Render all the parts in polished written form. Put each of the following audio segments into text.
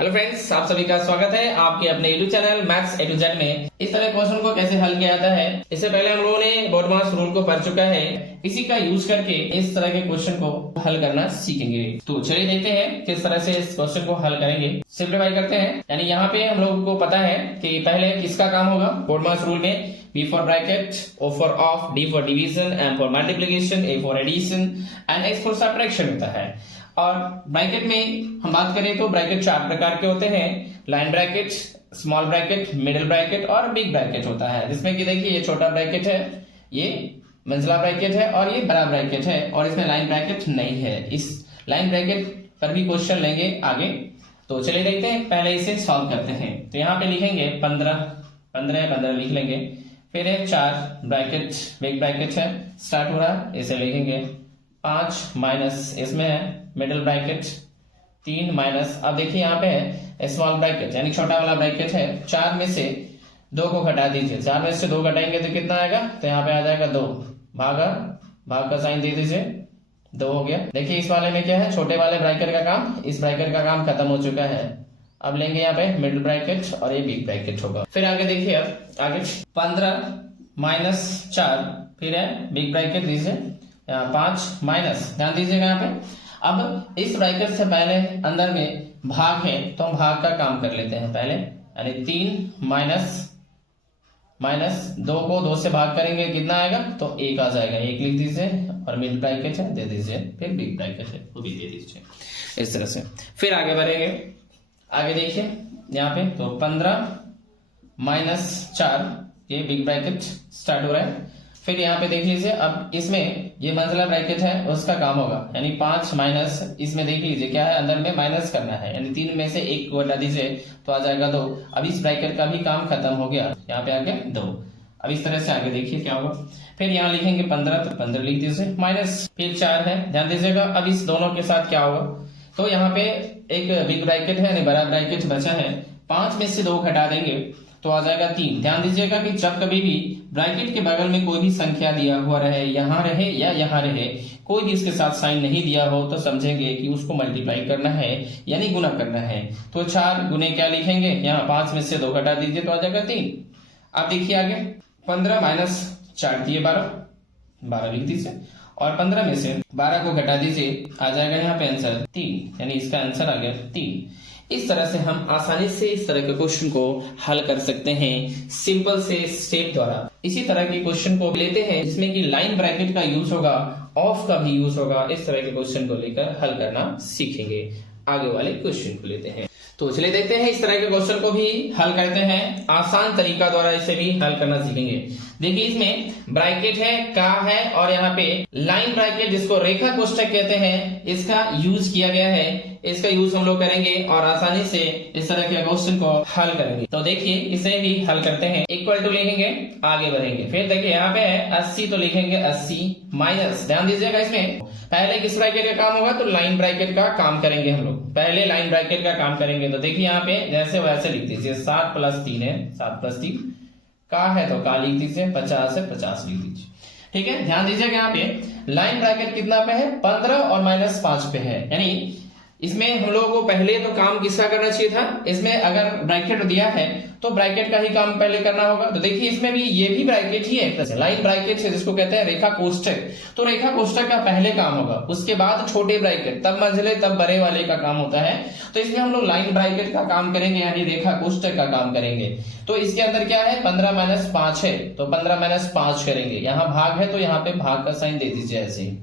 Hello friends, आप सभी का स्वागत है आपके अपने YouTube channel maths A to Z में। इस तरह क्वेश्चन को कैसे हल किया जाता है, इससे पहले हम लोगों ने बोडमास रूल को पढ़ चुका है। इसी का यूज करके इस तरह के क्वेश्चन को हल करना सीखेंगे। तो चलिए देखते हैं किस तरह से इस क्वेश्चन को हल करेंगे। सिंप्लीफाई करते हैं, यानी यहाँ पे हम लोगों को पता है कि पहले किसका काम होगा। बोडमास रूल में B for bracket, O for off, D for division, M for multiplication, A for addition and X for subtraction होता है। और ब्रैकेट में हम बात करें तो ब्रैकेट चार प्रकार के होते हैं। Line bracket, small bracket, middle bracket और बिग ब्रैकेट होता है। जिसमें कि देखिए ये छोटा ब्रैकेट है, ये मंझला ब्रैकेट है और ये बड़ा ब्रैकेट है, और इसमें लाइन ब्रैकेट नहीं है। इस लाइन ब्रैकेट पर भी क्वेश्चन लेंगे आगे। तो चलिए देखते हैं, पहले इसे सॉल्व करते हैं। तो यहाँ पे लिखेंगे 15 लिख लेंगे। फिर है 4 ब्रैकेट, बिग ब्रैकेट है, स्टार्ट हो रहा है, इसे लिखेंगे 5 माइनस इसमें है मिडिल ब्रैकेट 3 माइनस, अब देखिए यहाँ पे है स्मॉल ब्रैकेट यानी छोटा वाला ब्रैकेट है। 4 में से 2 को घटा दीजिए, 4 में से 2 घटाएंगे तो कितना आएगा, तो यहाँ पे आ जाएगा 2। भाग का साइन दे दीजिए, 2 हो गया। देखिए इस वाले में क्या है, छोटे वाले ब्रैकेट का काम, इस ब्रैकेट का काम खत्म हो चुका है। अब लेंगे यहाँ पे मिडिल ब्रैकेट और ये बिग ब्रैकेट होगा। फिर आगे देखिए, अब आगे 15 माइनस 4, फिर है बिग ब्रैकेट दीजिए 5 माइनस, ध्यान दीजिएगा यहाँ पे। अब इस ब्रैकेट से पहले अंदर में भाग है तो हम भाग का काम कर लेते हैं पहले, यानी 3 माइनस 2 को 2 से भाग करेंगे कितना आएगा, तो 1 आ जाएगा। 1 लिख दीजिए और मिडिल ब्रैकेट है दे दीजिए, फिर बिग ब्रैकेट है वो भी दे दीजिए, इस तरह से। फिर आगे बढ़ेंगे, आगे देखिए यहाँ पे तो 15 माइनस 4, ये बिग ब्रैकेट स्टार्ट हो रहा है। फिर यहाँ पे देख लीजिए, अब इसमें ये मंझला ब्रैकेट है उसका काम होगा, यानी 5 माइनस, इसमें देख लीजिए क्या है, अंदर में माइनस करना है, यानी 3 में से 1 को हटा दीजिए तो आ जाएगा 2। अब इस ब्रैकेट का भी काम खत्म हो गया, यहाँ पे आगे 2। अब इस तरह से आगे देखिए क्या होगा। फिर यहाँ लिखेंगे 15 तो 15 लिख दीजिए माइनस, फिर 4 है, ध्यान दीजिएगा। अब इस दोनों के साथ क्या होगा, तो यहाँ पे एक बिग ब्रैकेट है यानी बड़ा ब्रैकेट बचा है, 5 में से 2 घटा देंगे तो आ जाएगा 3। ध्यान दीजिएगा कि जब कभी भी ब्रैकेट के बगल में कोई भी संख्या दिया हुआ रहे, यहाँ रहे या यहाँ रहे, कोई भी इसके साथ साइन नहीं दिया हो, तो समझेंगे कि उसको मल्टीप्लाई करना है यानी गुना करना है। तो 4 गुने क्या लिखेंगे, यहाँ 5 में से 2 घटा दीजिए तो आ जाएगा 3। अब देखिए आगे 15 माइनस 4 दिए 12 लिख दीजिए, और 15 में से 12 को घटा दीजिए, आ जाएगा यहाँ पे आंसर 3, यानी इसका आंसर आ गया 3। इस तरह से हम आसानी से इस तरह के क्वेश्चन को हल कर सकते हैं सिंपल से स्टेप द्वारा। इसी तरह के क्वेश्चन को लेते हैं जिसमें कि लाइन ब्रैकेट का यूज होगा, ऑफ का भी यूज होगा। इस तरह के क्वेश्चन को लेकर हल करना सीखेंगे। आगे वाले क्वेश्चन को लेते हैं, तो चलिए देखते हैं इस तरह के क्वेश्चन को भी हल करते हैं। आसान तरीका द्वारा इसे भी हल करना सीखेंगे। देखिए इसमें ब्रैकेट है, का है, और यहाँ पे लाइन ब्रैकेट जिसको रेखा कोष्ठक कहते हैं, इसका यूज किया गया है। इसका यूज हम लोग करेंगे और आसानी से इस तरह के क्वेश्चन को हल करेंगे। तो देखिए इसे भी हल करते हैं। इक्वल टू लिखेंगे, आगे बढ़ेंगे। फिर देखिए यहाँ पे है 80 तो लिखेंगे 80 माइनस, ध्यान दीजिएगा इसमें पहले किस ब्रैकेट का काम होगा, तो लाइन ब्रैकेट का काम करेंगे हम लोग, पहले लाइन ब्रैकेट का काम करेंगे। तो देखिए यहाँ पे जैसे वैसे लिख दीजिए, 7 प्लस 3 है, 7 प्लस 3 का है तो का लिख दीजिए, 50 है 50 लिख दीजिए। ठीक है, ध्यान दीजिएगा यहाँ पे लाइन ब्रैकेट कितना पे है, 15 और माइनस 5 पे है, यानी इसमें हम लोगों को पहले तो काम किसका करना चाहिए था, इसमें अगर ब्रैकेट दिया है तो ब्रैकेट का ही काम पहले करना होगा। तो देखिए इसमें भी ये भी ब्रैकेट ही है, लाइन ब्रैकेट है जिसको कहते हैं रेखा कोष्ठक। तो रेखा कोष्ठक का पहले काम होगा, उसके बाद छोटे ब्रैकेट, तब मंझले तब बड़े वाले का काम होता है। तो इसमें हम लोग लाइन ब्रैकेट का काम करेंगे यानी रेखा कोष्ठक का काम करेंगे। तो इसके अंदर क्या है, 15 माइनस 5 है तो 15 माइनस 5 करेंगे। यहाँ भाग है तो यहाँ पे भाग का साइन दे दीजिए ऐसे ही।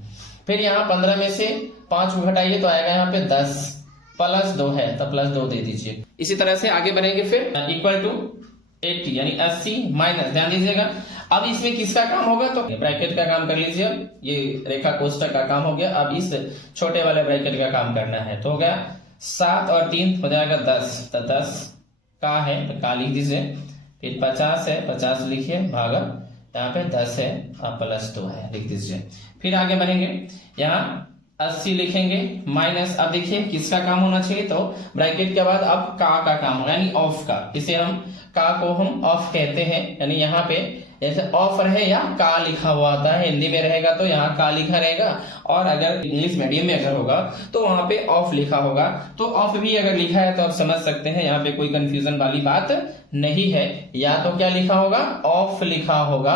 फिर यहाँ 15 में से 5 को घटाइए तो आएगा यहाँ पे 10, प्लस 2 है तो प्लस 2 दे दीजिए। इसी तरह से आगे बढ़ेंगे। फिर इक्वल टू 80 यानी 80 माइनस, ध्यान दीजिएगा अब इसमें किसका काम होगा, तो ब्रैकेट का काम कर लीजिए। ये रेखा कोष्ठक का काम हो गया, अब इस छोटे वाले ब्रैकेट का काम करना है। तो हो गया 7 और 3 हो जाएगा 10, तो 10 का है तो का लिख दीजिए। फिर 50 है 50 लिखिए, भागा यहाँ पे 10 है और प्लस 2 है लिख दीजिए। फिर आगे बढ़ेंगे, यहाँ 80 लिखेंगे माइनस, अब देखिए किसका काम होना चाहिए, तो ब्रैकेट के बाद अब का काम होगा यानी ऑफ का। इसे हम का को हम ऑफ कहते हैं, यानी यहाँ पे जैसे ऑफ रहे या का लिखा हुआ आता है, हिंदी में रहेगा तो यहाँ का लिखा रहेगा, और अगर इंग्लिश मीडियम में अगर होगा तो वहां पे ऑफ लिखा होगा। तो ऑफ भी अगर लिखा है तो आप समझ सकते हैं यहाँ पे कोई कंफ्यूजन वाली बात नहीं है। या तो क्या लिखा होगा, ऑफ लिखा होगा,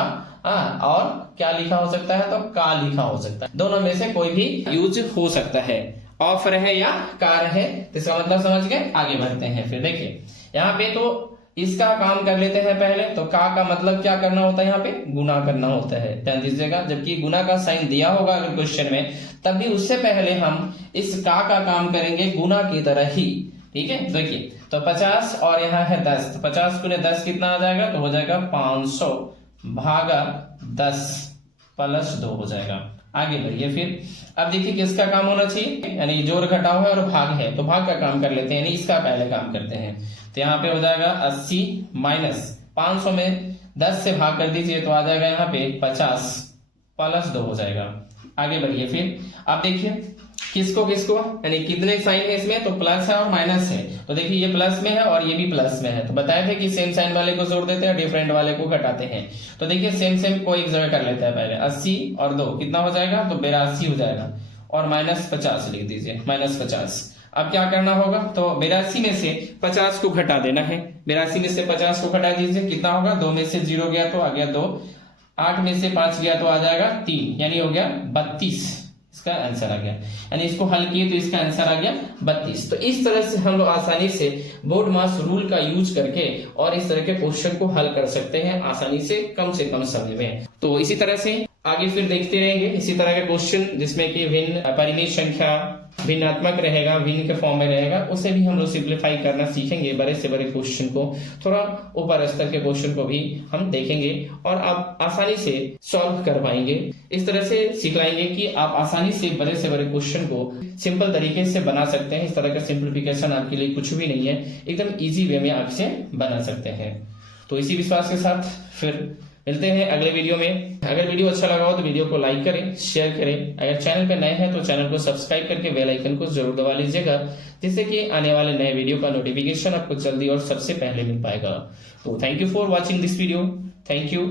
और क्या लिखा हो सकता है, तो का लिखा हो सकता है। दोनों में से कोई भी यूज हो सकता है, ऑफ रहे या का रहे। तो इसका मतलब समझ गए, आगे बढ़ते हैं। फिर देखिए यहाँ पे तो इसका काम कर लेते हैं पहले। तो का मतलब क्या करना होता है, यहाँ पे गुना करना होता है, ध्यान दीजिएगा। जबकि गुना का साइन दिया होगा अगर क्वेश्चन में, तब भी उससे पहले हम इस का काम करेंगे गुना की तरह ही, ठीक है। देखिए तो 50 और यहाँ है 10, तो 50 गुने 10 कितना आ जाएगा, तो हो जाएगा 500 भागा 10 प्लस 2 हो जाएगा। आगे बढ़िए। फिर अब देखिए किसका काम होना चाहिए, यानी जोड़ घटाव है और भाग है, तो भाग का काम कर लेते हैं, यानी इसका पहले काम करते हैं। तो यहाँ पे हो जाएगा 80 माइनस 500 में 10 से भाग कर दीजिए, तो आ जाएगा यहाँ पे 50 प्लस 2 हो जाएगा। आगे बढ़िए। फिर अब देखिए किसको किसको, यानी कितने साइन है इसमें, तो प्लस है और माइनस है। तो देखिए ये प्लस में है और ये भी प्लस में है। तो बताए थे कि सेम साइन वाले को जोड़ देते हैं, डिफरेंट वाले को घटाते हैं। तो देखिए सेम को एक जगह कर लेते हैं पहले। 80 और 2 कितना हो जाएगा, तो 82 हो जाएगा, और माइनस 50 लिख दीजिए, माइनस 50। अब क्या करना होगा, तो 82 में से 50 को घटा देना है। 82 में से 50 को घटा दीजिए, कितना होगा, 2 में से 0 गया तो आ गया 2, 8 में से 5 गया तो आ जाएगा 3, यानी हो गया 32। इसका आंसर आ गया, यानी इसको हल किए तो इसका आंसर आ गया 32। तो इस तरह से हम लोग आसानी से बोर्ड मास रूल का यूज करके और इस तरह के क्वेश्चन को हल कर सकते हैं आसानी से कम समय में। तो इसी तरह से आगे फिर देखते रहेंगे इसी तरह के क्वेश्चन, जिसमें कि भिन्न परिमित संख्या भिन्नात्मक रहेगा, भिन्न के फॉर्म में रहेगा, उसे भी हम लोग सिंप्लीफाई करना सीखेंगे। बड़े से बड़े क्वेश्चन को, थोड़ा ऊपर स्तर के क्वेश्चन को भी हम देखेंगे और आप आसानी से सॉल्व कर पाएंगे। इस तरह से सिखलाएंगे कि आप आसानी से बड़े क्वेश्चन को सिंपल तरीके से बना सकते हैं। इस तरह का सिंप्लीफिकेशन आपके लिए कुछ भी नहीं है, एकदम इजी वे में आप इसे बना सकते हैं। तो इसी विश्वास के साथ फिर मिलते हैं अगले वीडियो में। अगर वीडियो अच्छा लगा हो तो वीडियो को लाइक करें, शेयर करें। अगर चैनल पर नए हैं तो चैनल को सब्सक्राइब करके बेल आइकन को जरूर दबा लीजिएगा, जिससे कि आने वाले नए वीडियो का नोटिफिकेशन आपको जल्दी और सबसे पहले मिल पाएगा। तो thank you for watching this video. Thank you.